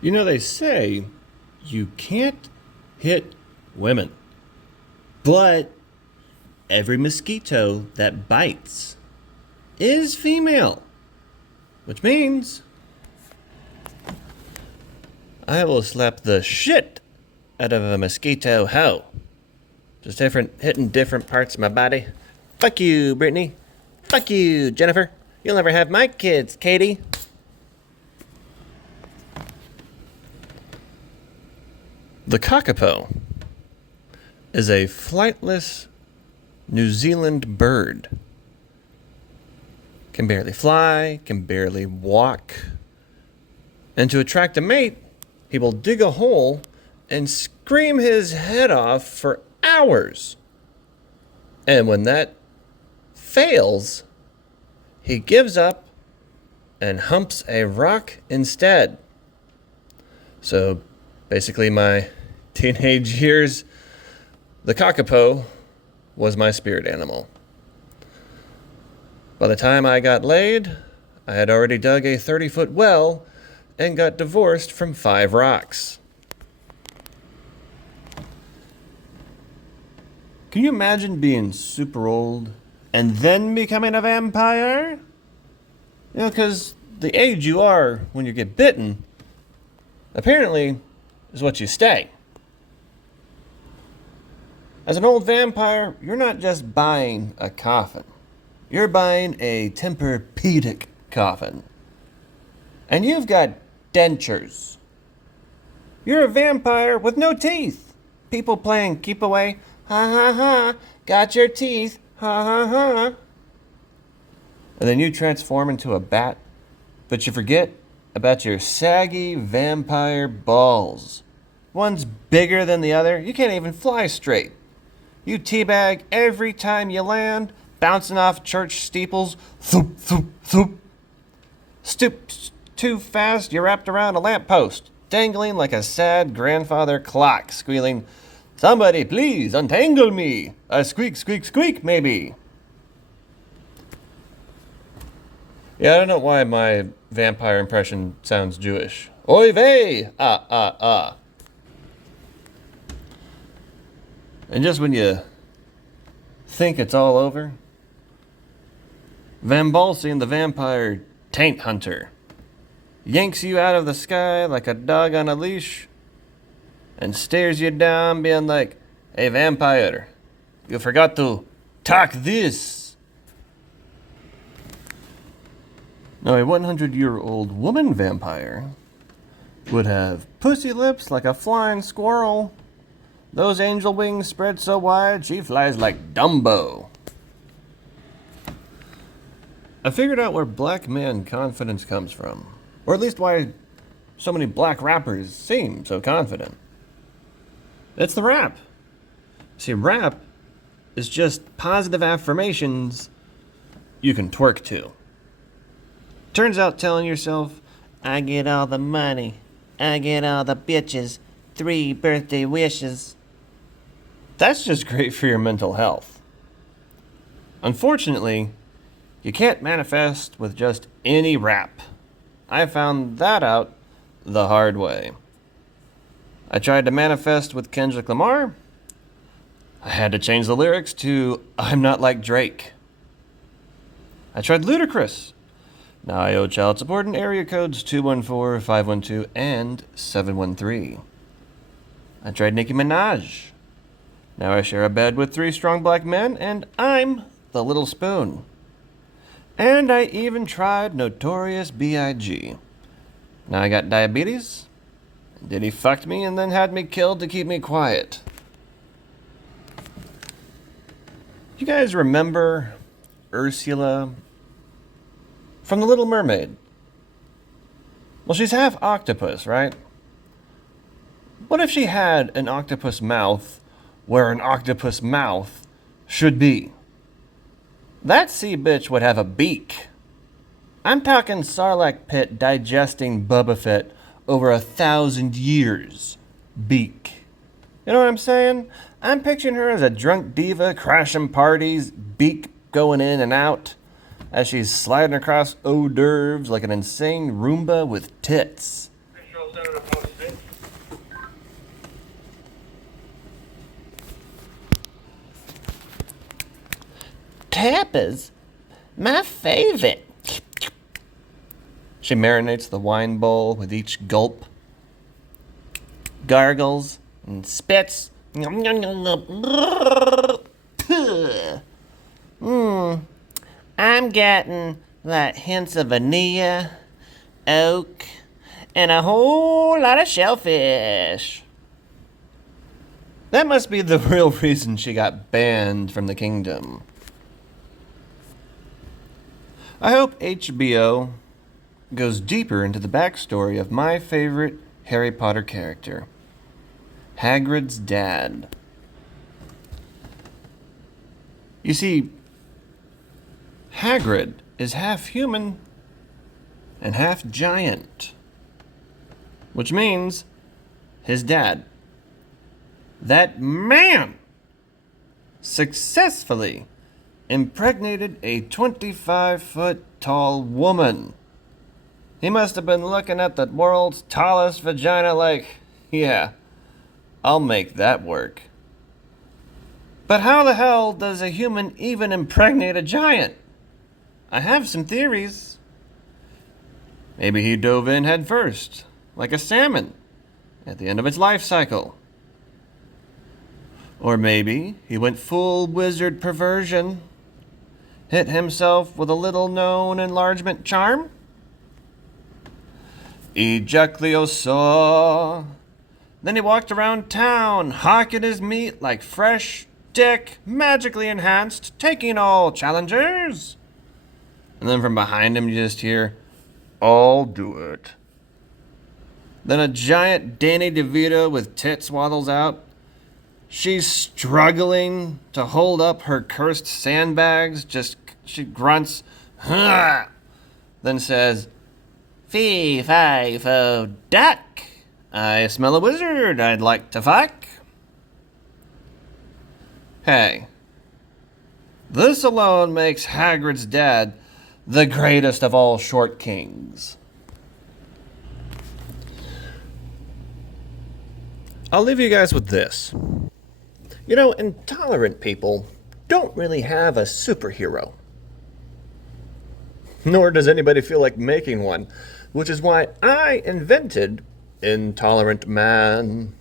You know, they say you can't hit women, but every mosquito that bites is female, which means I will slap the shit out of a mosquito hoe. Just hitting different parts of my body. Fuck you, Brittany. Fuck you, Jennifer. You'll never have my kids, Katie. The kakapo is a flightless New Zealand bird. Can barely fly, can barely walk. And to attract a mate, he will dig a hole and scream his head off for hours. And when that fails, he gives up and humps a rock instead. So basically, my teenage years, the kakapo was my spirit animal. By the time I got laid, I had already dug a 30-foot well and got divorced from 5 rocks. Can you imagine being super old and then becoming a vampire? You know, because the age you are when you get bitten, apparently, is what you stay. As an old vampire, you're not just buying a coffin. You're buying a Tempur-Pedic coffin. And you've got dentures. You're a vampire with no teeth. People playing keep away. Ha ha ha. Got your teeth. Ha ha ha. And then you transform into a bat, but you forget about your saggy vampire balls. One's bigger than the other. You can't even fly straight. You teabag every time you land, bouncing off church steeples. Thoop, thoop, thoop. Stoop too fast, you're wrapped around a lamppost, dangling like a sad grandfather clock, squealing, "Somebody please untangle me. A squeak, squeak, squeak, maybe." Yeah, I don't know why my vampire impression sounds Jewish. Oy vey! Ah, ah, ah. And just when you think it's all over, Van Balsing the vampire taint hunter yanks you out of the sky like a dog on a leash and stares you down being like, "Hey vampire, you forgot to talk this." Now a 100-year-old woman vampire would have pussy lips like a flying squirrel. Those angel wings spread so wide, she flies like Dumbo. I figured out where black man confidence comes from. Or at least why so many black rappers seem so confident. It's the rap. See, rap is just positive affirmations you can twerk to. Turns out telling yourself, "I get all the money, I get all the bitches, 3 birthday wishes," that's just great for your mental health. Unfortunately, you can't manifest with just any rap. I found that out the hard way. I tried to manifest with Kendrick Lamar. I had to change the lyrics to "I'm not like Drake." I tried Ludacris. Now I owe child support in area codes 214, 512, and 713. I tried Nicki Minaj. Now I share a bed with 3 strong black men, and I'm the little spoon. And I even tried Notorious B.I.G. Now I got diabetes. Diddy fucked me and then had me killed to keep me quiet. You guys remember Ursula from The Little Mermaid? Well, she's half octopus, right? What if she had an octopus mouth where an octopus mouth should be? That sea bitch would have a beak. I'm talking Sarlacc pit digesting Boba Fett over 1,000 years. Beak. You know what I'm saying? I'm picturing her as a drunk diva crashing parties, beak going in and out, as she's sliding across hors d'oeuvres like an insane Roomba with tits. Tapas, my favorite. She marinates the wine bowl with each gulp, gargles, and spits. I'm getting like hints of vanilla, oak, and a whole lot of shellfish. That must be the real reason she got banned from the kingdom. I hope HBO goes deeper into the backstory of my favorite Harry Potter character, Hagrid's dad. You see, Hagrid is half human and half giant, which means his dad, that man, successfully impregnated a 25-foot tall woman. He must have been looking at the world's tallest vagina like, yeah, I'll make that work. But how the hell does a human even impregnate a giant? I have some theories. Maybe he dove in head first, like a salmon, at the end of its life cycle. Or maybe he went full wizard perversion, hit himself with a little-known enlargement charm. Ejaculiosaur. Then he walked around town, hawking his meat like fresh dick, magically enhanced, taking all challengers. And then from behind him you just hear, I'll do it. Then a giant Danny DeVito with tits waddles out. She's struggling to hold up her cursed sandbags. She grunts, Hah! Then says, Fee, fi, fo, duck. I smell a wizard I'd like to fuck. Hey, this alone makes Hagrid's dad the greatest of all short kings. I'll leave you guys with this. You know, intolerant people don't really have a superhero. Nor does anybody feel like making one, which is why I invented Intolerant Man.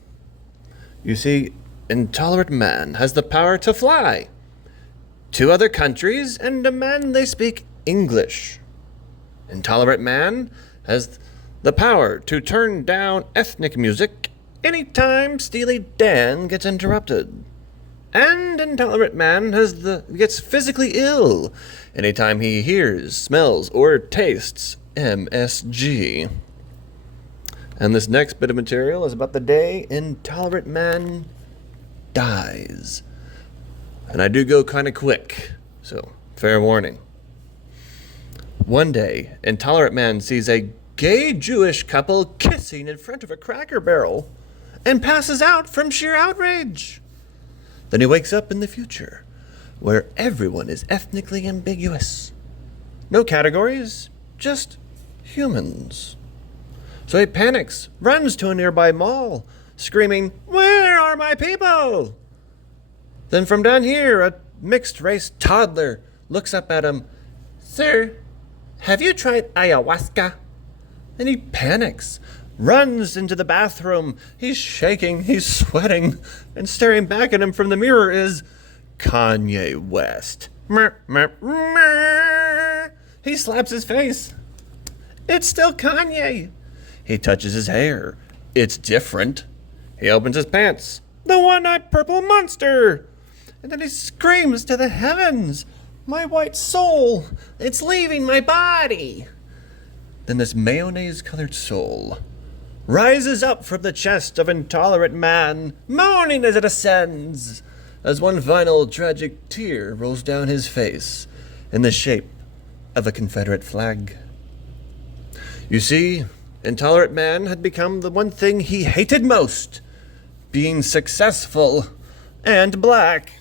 You see, Intolerant Man has the power to fly to other countries and demand they speak English. Intolerant Man has the power to turn down ethnic music anytime Steely Dan gets interrupted. And Intolerant Man gets physically ill anytime he hears, smells, or tastes MSG. And this next bit of material is about the day Intolerant Man dies. And I do go kind of quick, so fair warning. One day, Intolerant Man sees a gay Jewish couple kissing in front of a Cracker Barrel and passes out from sheer outrage. Then he wakes up in the future, where everyone is ethnically ambiguous. No categories, just humans. So he panics, runs to a nearby mall, screaming, Where are my people? Then from down here, a mixed-race toddler looks up at him. Sir, have you tried ayahuasca? And he panics, runs into the bathroom. He's shaking, he's sweating, and staring back at him from the mirror is Kanye West. He slaps his face. It's still Kanye. He touches his hair. It's different. He opens his pants. The one-eyed purple monster. And then he screams to the heavens. My white soul, it's leaving my body. Then this mayonnaise-colored soul rises up from the chest of Intolerant Man, moaning as it ascends, as one final tragic tear rolls down his face in the shape of a Confederate flag. You see, Intolerant Man had become the one thing he hated most, being successful and black.